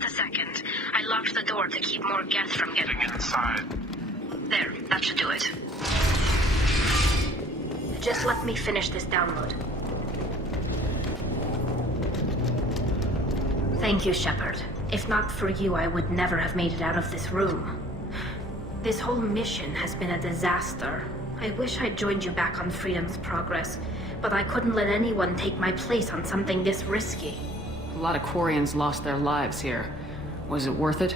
Just a second. I locked the door to keep more guests from getting inside. There, that should do it. Just let me finish this download. Thank you, Shepard. If not for you, I would never have made it out of this room. This whole mission has been a disaster. I wish I'd joined you back on Freedom's Progress, but I couldn't let anyone take my place on something this risky. A lot of Quarians lost their lives here. Was it worth it?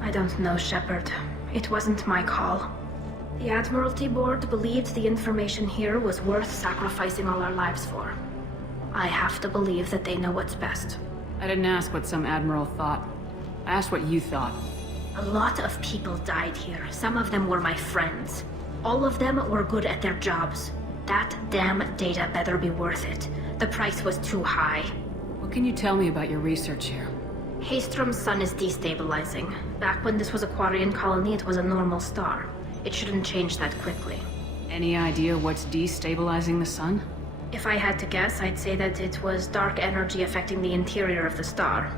I don't know, Shepard. It wasn't my call. The Admiralty Board believed the information here was worth sacrificing all our lives for. I have to believe that they know what's best. I didn't ask what some admiral thought. I asked what you thought. A lot of people died here. Some of them were my friends. All of them were good at their jobs. That damn data better be worth it. The price was too high. What can you tell me about your research here? Haystrom's sun is destabilizing. Back when this was a Quarian colony, it was a normal star. It shouldn't change that quickly. Any idea what's destabilizing the sun? If I had to guess, I'd say that it was dark energy affecting the interior of the star.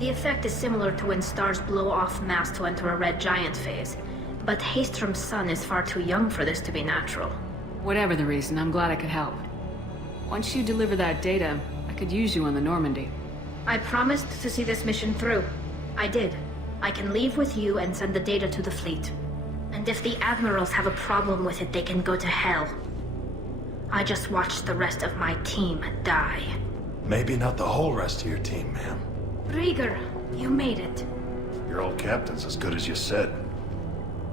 The effect is similar to when stars blow off mass to enter a red giant phase. But Haystrom's sun is far too young for this to be natural. Whatever the reason, I'm glad I could help. Once you deliver that data, I could use you on the Normandy. I promised to see this mission through. I did. I can leave with you and send the data to the fleet. And if the Admirals have a problem with it, they can go to hell. I just watched the rest of my team die. Maybe not the whole rest of your team, ma'am. Rieger, you made it. Your old captain's as good as you said.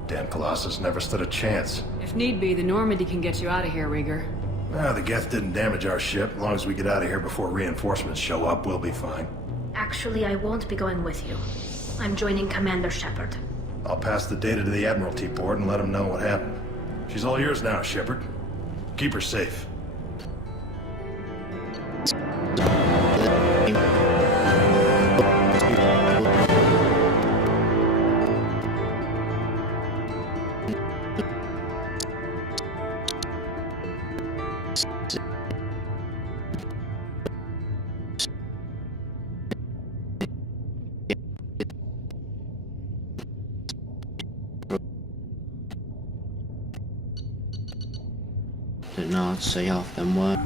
Damn Colossus never stood a chance. If need be, the Normandy can get you out of here, Rieger. The Geth didn't damage our ship. As long as we get out of here before reinforcements show up, we'll be fine. Actually, I won't be going with you. I'm joining Commander Shepard. I'll pass the data to the Admiralty Board and let them know what happened. She's all yours now, Shepard. Keep her safe. Didn't know I'd see half them work.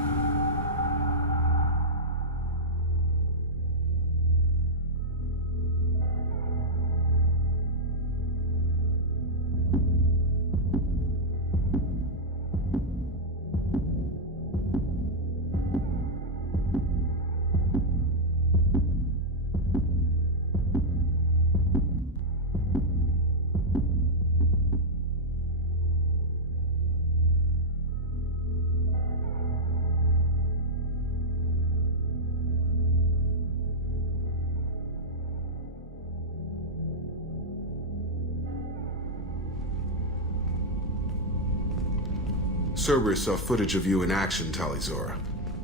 Cerberus saw footage of you in action, Tali'Zorah.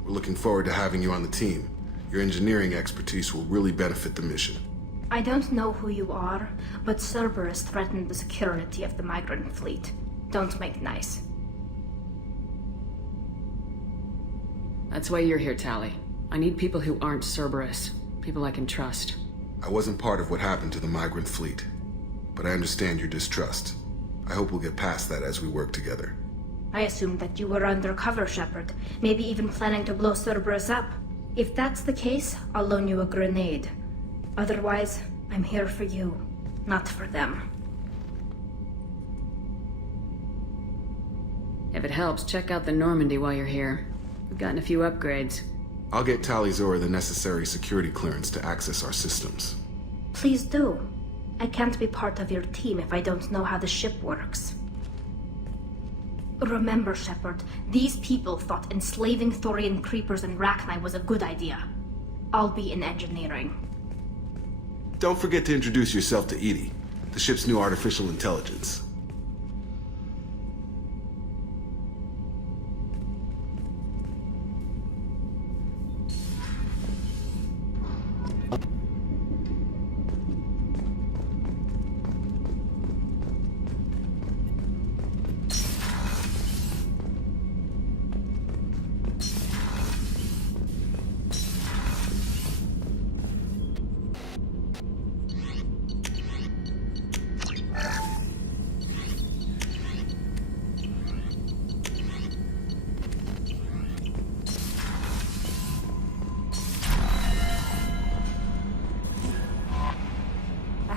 We're looking forward to having you on the team. Your engineering expertise will really benefit the mission. I don't know who you are, but Cerberus threatened the security of the migrant fleet. Don't make nice. That's why you're here, Tali. I need people who aren't Cerberus. People I can trust. I wasn't part of what happened to the migrant fleet, but I understand your distrust. I hope we'll get past that as we work together. I assumed that you were undercover, Shepard. Maybe even planning to blow Cerberus up. If that's the case, I'll loan you a grenade. Otherwise, I'm here for you, not for them. If it helps, check out the Normandy while you're here. We've gotten a few upgrades. I'll get Tali'Zorah the necessary security clearance to access our systems. Please do. I can't be part of your team if I don't know how the ship works. Remember, Shepard, these people thought enslaving Thorian creepers and Rachni was a good idea. I'll be in engineering. Don't forget to introduce yourself to EDI, the ship's new artificial intelligence.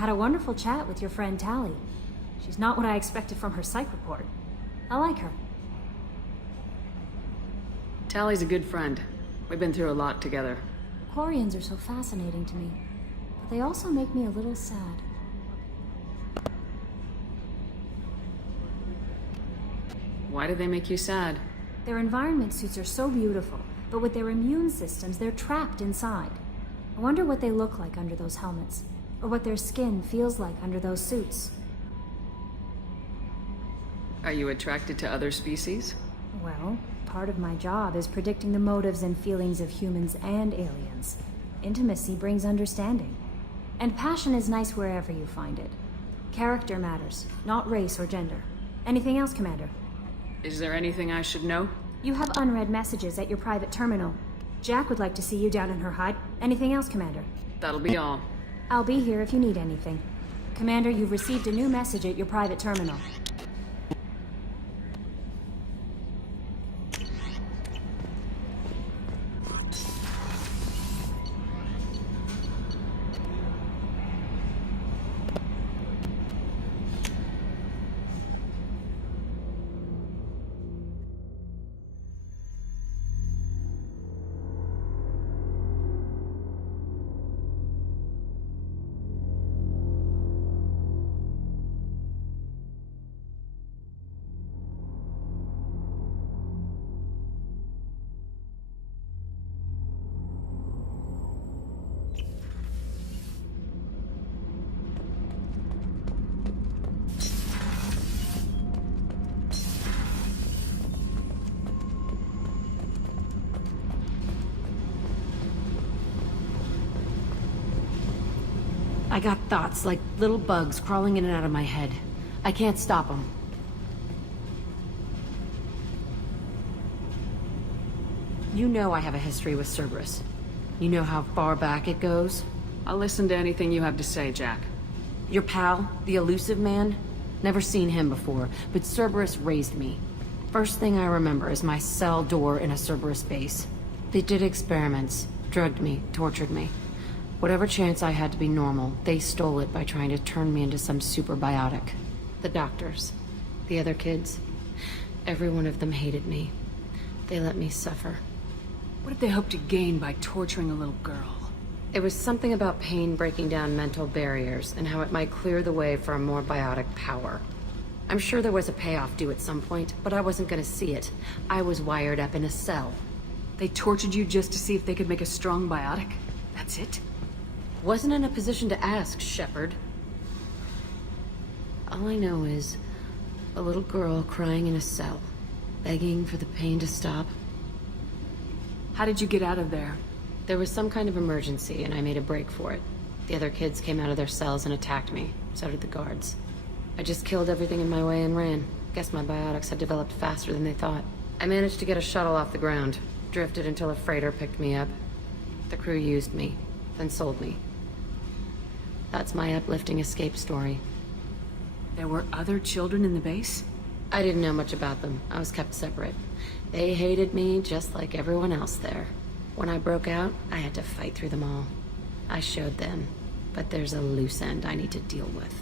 had a wonderful chat with your friend Tali. She's not what I expected from her psych report. I like her. Tally's a good friend. We've been through a lot together. Quarians are so fascinating to me, but they also make me a little sad. Why do they make you sad? Their environment suits are so beautiful, but with their immune systems, they're trapped inside. I wonder what they look like under those helmets, or what their skin feels like under those suits. Are you attracted to other species? Well, part of my job is predicting the motives and feelings of humans and aliens. Intimacy brings understanding. And passion is nice wherever you find it. Character matters, not race or gender. Anything else, Commander? Is there anything I should know? You have unread messages at your private terminal. Jack would like to see you down in her hut. Anything else, Commander? That'll be all. I'll be here if you need anything. Commander, you've received a new message at your private terminal. I got thoughts like little bugs crawling in and out of my head. I can't stop them. You know I have a history with Cerberus. You know how far back it goes? I'll listen to anything you have to say, Jack. Your pal, the elusive man? Never seen him before, but Cerberus raised me. First thing I remember is my cell door in a Cerberus base. They did experiments, drugged me, tortured me. Whatever chance I had to be normal, they stole it by trying to turn me into some super biotic. The doctors, the other kids, every one of them hated me. They let me suffer. What did they hope to gain by torturing a little girl? It was something about pain breaking down mental barriers and how it might clear the way for a more biotic power. I'm sure there was a payoff due at some point, but I wasn't gonna see it. I was wired up in a cell. They tortured you just to see if they could make a strong biotic? That's it? Wasn't in a position to ask, Shepard. All I know is a little girl crying in a cell, begging for the pain to stop. How did you get out of there? There was some kind of emergency, and I made a break for it. The other kids came out of their cells and attacked me. So did the guards. I just killed everything in my way and ran. Guess my biotics had developed faster than they thought. I managed to get a shuttle off the ground. Drifted until a freighter picked me up. The crew used me, then sold me. That's my uplifting escape story. There were other children in the base? I didn't know much about them. I was kept separate. They hated me just like everyone else there. When I broke out, I had to fight through them all. I showed them, but there's a loose end I need to deal with.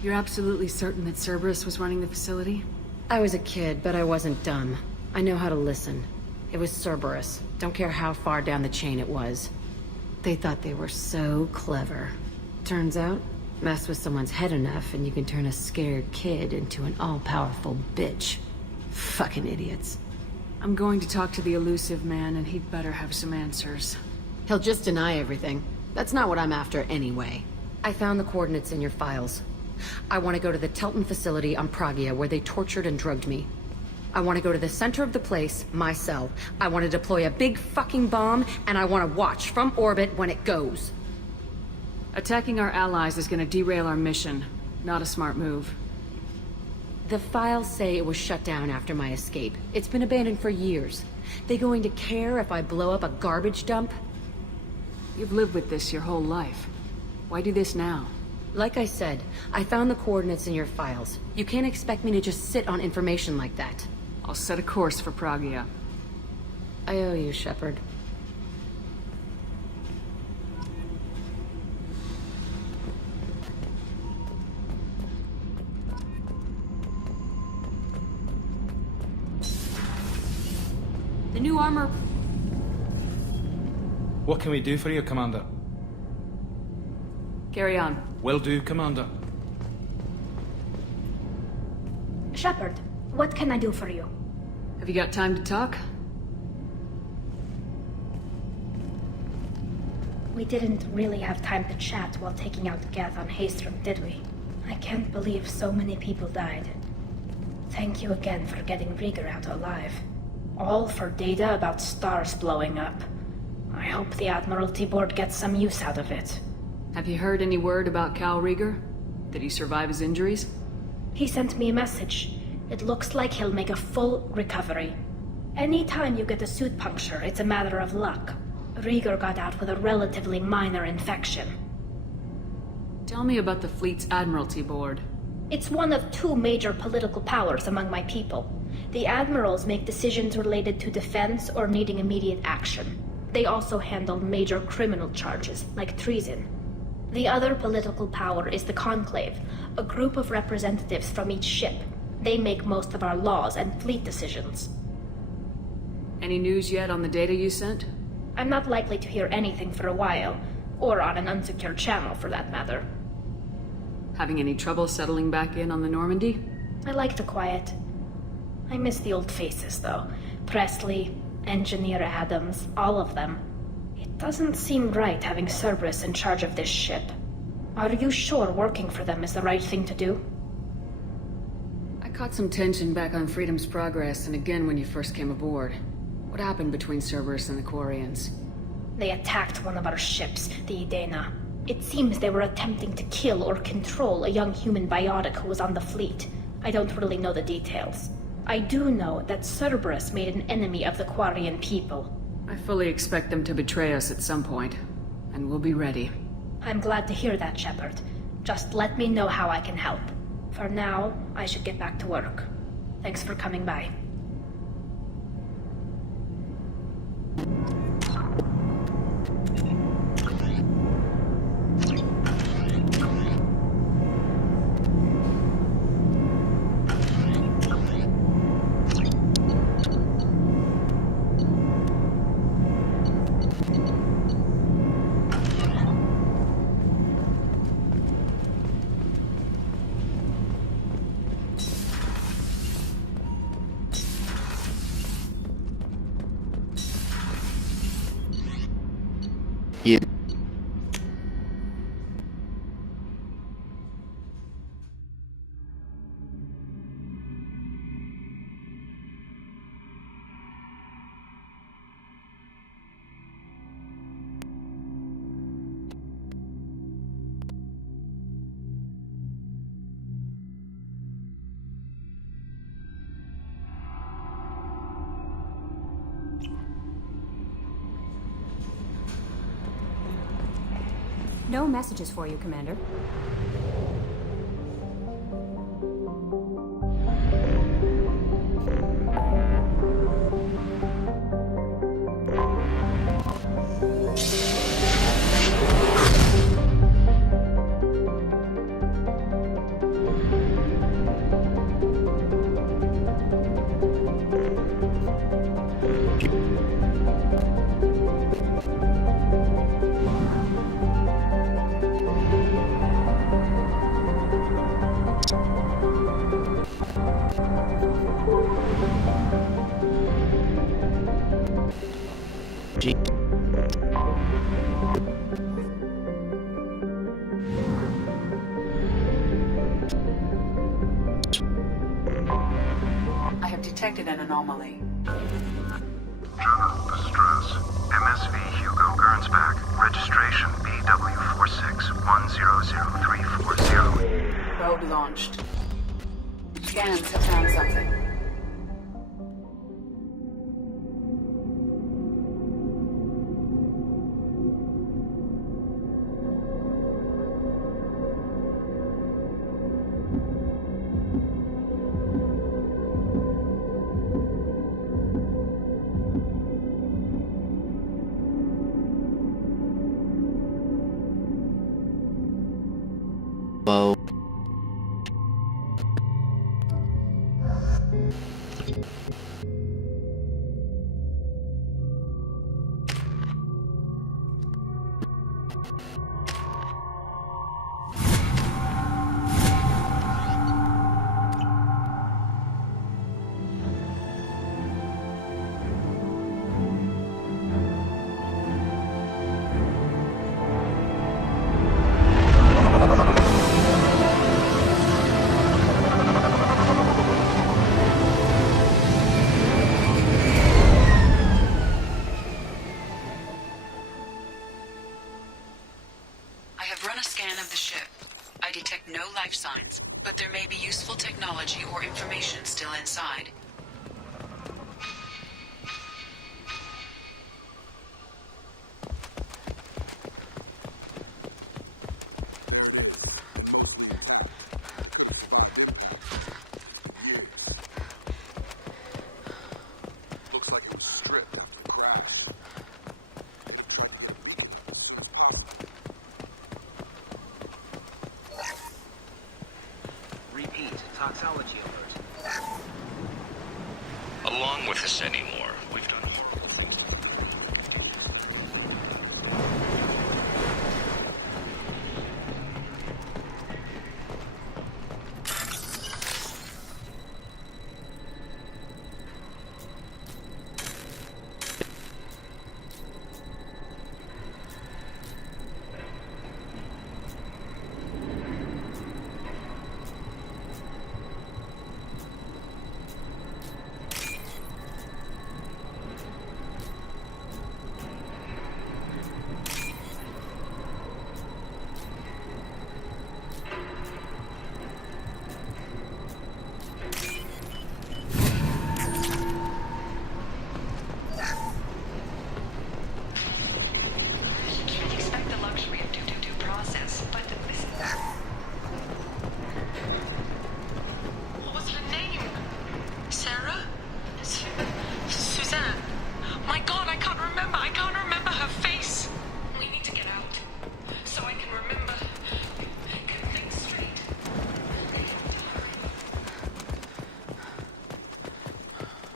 You're absolutely certain that Cerberus was running the facility? I was a kid, but I wasn't dumb. I know how to listen. It was Cerberus. Don't care how far down the chain it was. They thought they were so clever. Turns out, mess with someone's head enough and you can turn a scared kid into an all-powerful bitch. Fucking idiots. I'm going to talk to the elusive man, and he'd better have some answers. He'll just deny everything. That's not what I'm after anyway. I found the coordinates in your files. I want to go to the Telton facility on Pragia where they tortured and drugged me. I want to go to the center of the place, my cell. I want to deploy a big fucking bomb, and I want to watch from orbit when it goes. Attacking our allies is going to derail our mission. Not a smart move. The files say it was shut down after my escape. It's been abandoned for years. They going to care if I blow up a garbage dump? You've lived with this your whole life. Why do this now? Like I said, I found the coordinates in your files. You can't expect me to just sit on information like that. I'll set a course for Pragia. I owe you, Shepard. armor. What can we do for you, Commander? Carry on. Will do, Commander. Shepard, what can I do for you? Have you got time to talk? We didn't really have time to chat while taking out Geth on Haestrom, did we? I can't believe so many people died. Thank you again for getting Rieger out alive. All for data about stars blowing up. I hope the Admiralty Board gets some use out of it. Have you heard any word about Cal Rieger? Did he survive his injuries? He sent me a message. It looks like he'll make a full recovery. Anytime you get a suit puncture, it's a matter of luck. Rieger got out with a relatively minor infection. Tell me about the fleet's Admiralty Board. It's one of two major political powers among my people. The admirals make decisions related to defense or needing immediate action. They also handle major criminal charges, like treason. The other political power is the Conclave, a group of representatives from each ship. They make most of our laws and fleet decisions. Any news yet on the data you sent? I'm not likely to hear anything for a while, or on an unsecured channel for that matter. Having any trouble settling back in on the Normandy? I like the quiet. I miss the old faces, though. Presley, Engineer Adams, all of them. It doesn't seem right having Cerberus in charge of this ship. Are you sure working for them is the right thing to do? I caught some tension back on Freedom's Progress and again when you first came aboard. What happened between Cerberus and the Quarians? They attacked one of our ships, the Idena. It seems they were attempting to kill or control a young human biotic who was on the fleet. I don't really know the details. I do know that Cerberus made an enemy of the Quarian people. I fully expect them to betray us at some point, and we'll be ready. I'm glad to hear that, Shepard. Just let me know how I can help. For now, I should get back to work. Thanks for coming by. Yeah. No messages for you, Commander. I have detected an anomaly. General distress. MSV Hugo Gernsback. Registration BW461000340. Probe launched. Scans have found something. Whoa. scan of the ship. I detect no life signs, but there may be useful technology or information still inside. Looks like it was stripped after the crash. Repeat, toxology alert. Along with this anymore. We've done horrible things.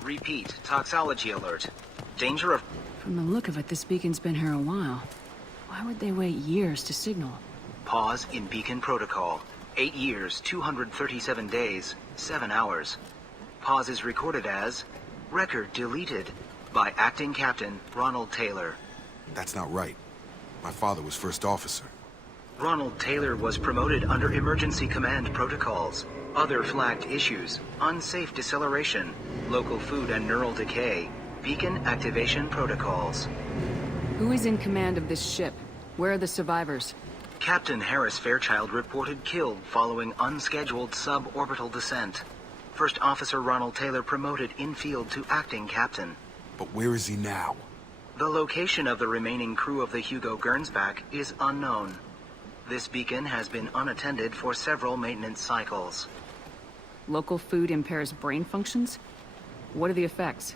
Repeat, toxology alert. Danger of... From the look of it, this beacon's been here a while. Why would they wait years to signal? Pause in beacon protocol. 8 years, 237 days, 7 hours. Pause is recorded as... Record deleted by Acting Captain Ronald Taylor. That's not right. My father was first officer. Ronald Taylor was promoted under emergency command protocols. Other flagged issues: unsafe deceleration, local food and neural decay, beacon activation protocols. Who is in command of this ship? Where are the survivors? Captain Harris Fairchild reported killed following unscheduled suborbital descent. First Officer Ronald Taylor promoted in-field to acting captain. But where is he now? The location of the remaining crew of the Hugo Gernsback is unknown. This beacon has been unattended for several maintenance cycles. Local food impairs brain functions? What are the effects?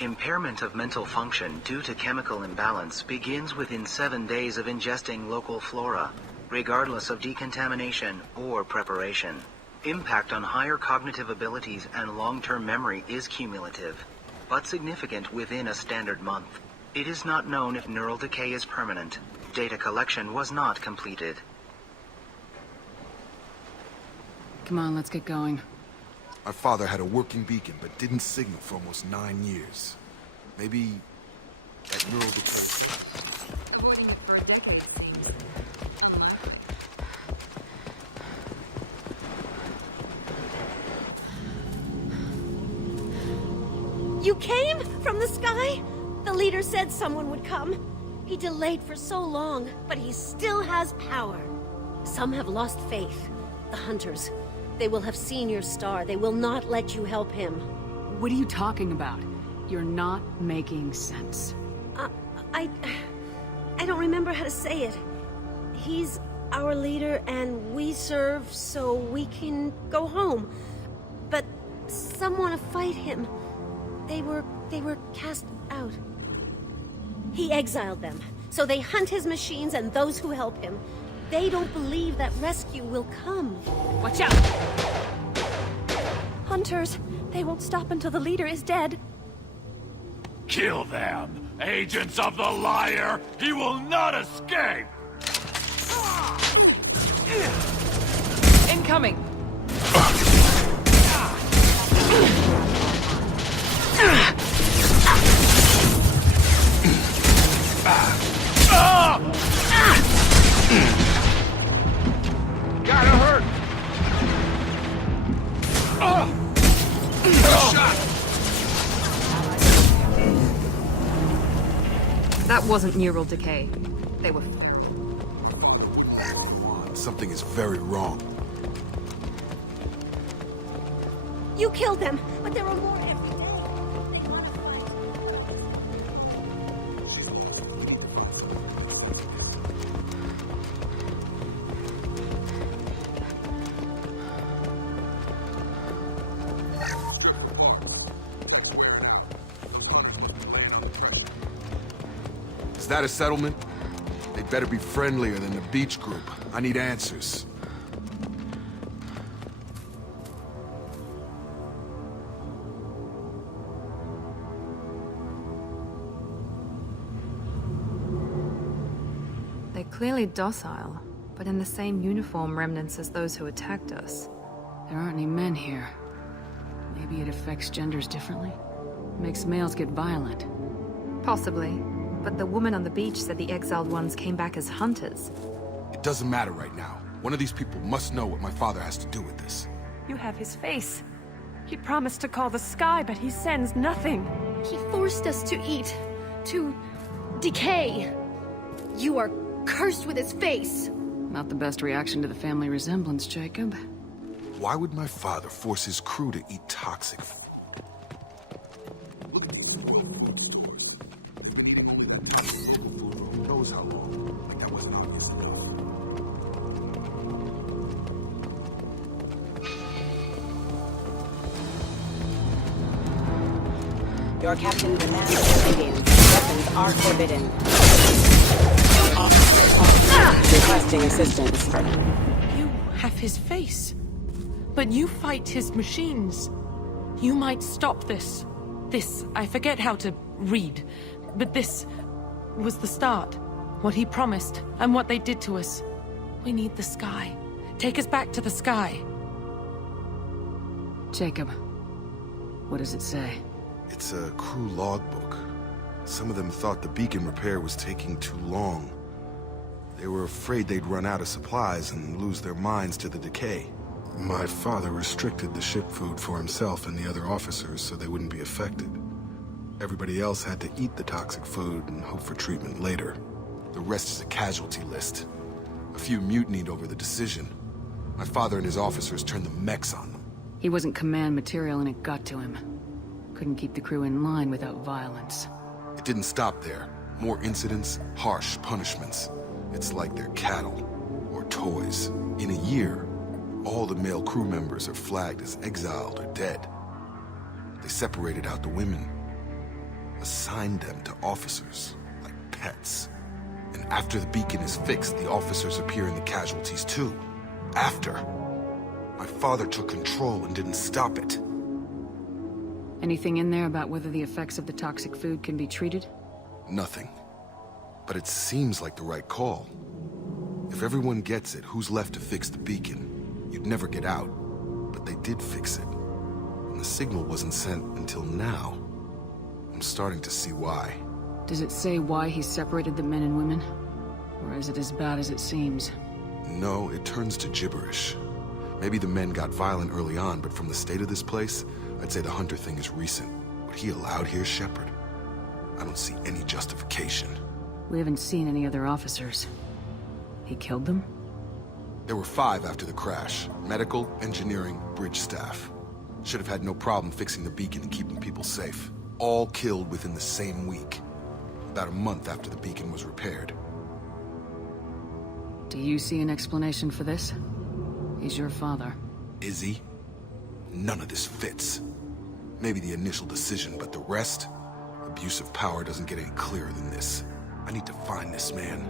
Impairment of mental function due to chemical imbalance begins within 7 days of ingesting local flora, regardless of decontamination or preparation. Impact on higher cognitive abilities and long-term memory is cumulative, but significant within a standard month. It is not known if neural decay is permanent. Data collection was not completed. Come on, let's get going. My father had a working beacon, but didn't signal for almost 9 years. Maybe that neural decay. Avoiding it for a decade. You came from the sky? The leader said someone would come. He delayed for so long, but he still has power. Some have lost faith. The Hunters. They will have seen your star. They will not let you help him. What are you talking about? You're not making sense. I don't remember how to say it. He's our leader and we serve so we can go home. But some want to fight him. They were cast out. He exiled them, so they hunt his machines and those who help him. They don't believe that rescue will come. Watch out! Hunters, they won't stop until the leader is dead. Kill them! Agents of the liar! He will not escape! Incoming! Gotta hurt! Shot! That wasn't neural decay. They were... Something is very wrong. You killed them, but there are more every day. They want to fight. Is that a settlement? They better be friendlier than the beach group. I need answers. They're clearly docile, but in the same uniform remnants as those who attacked us. There aren't any men here. Maybe it affects genders differently? Makes males get violent. Possibly. But the woman on the beach said the exiled ones came back as hunters. It doesn't matter right now. One of these people must know what my father has to do with this. You have his face. He promised to call the sky, but he sends nothing. He forced us to eat, to decay. You are cursed with his face. Not the best reaction to the family resemblance, Jacob. Why would my father force his crew to eat toxic food? Who knows how long? Like that wasn't obvious enough. Your captain demands obedience. Weapons are forbidden. Requesting assistance. You have his face. But you fight his machines. You might stop this. This, I forget how to read. But this was the start. What he promised, and what they did to us. We need the sky. Take us back to the sky. Jacob, what does it say? It's a crew logbook. Some of them thought the beacon repair was taking too long. They were afraid they'd run out of supplies and lose their minds to the decay. My father restricted the ship food for himself and the other officers so they wouldn't be affected. Everybody else had to eat the toxic food and hope for treatment later. The rest is a casualty list. A few mutinied over the decision. My father and his officers turned the mechs on them. He wasn't command material and it got to him. Couldn't keep the crew in line without violence. It didn't stop there. More incidents, harsh punishments. It's like they're cattle, or toys. In a year, all the male crew members are flagged as exiled or dead. They separated out the women, assigned them to officers, like pets. And after the beacon is fixed, the officers appear in the casualties too. After. My father took control and didn't stop it. Anything in there about whether the effects of the toxic food can be treated? Nothing. But it seems like the right call. If everyone gets it, who's left to fix the beacon? You'd never get out. But they did fix it. And the signal wasn't sent until now. I'm starting to see why. Does it say why he separated the men and women? Or is it as bad as it seems? No, it turns to gibberish. Maybe the men got violent early on, but from the state of this place, I'd say the Hunter thing is recent. What he allowed here, Shepard, I don't see any justification. We haven't seen any other officers. He killed them? There were 5 after the crash. Medical, engineering, bridge staff. Should have had no problem fixing the beacon and keeping people safe. All killed within the same week. About a month after the beacon was repaired. Do you see an explanation for this? He's your father. Is he? None of this fits. Maybe the initial decision, but the rest? Abuse of power doesn't get any clearer than this. I need to find this man.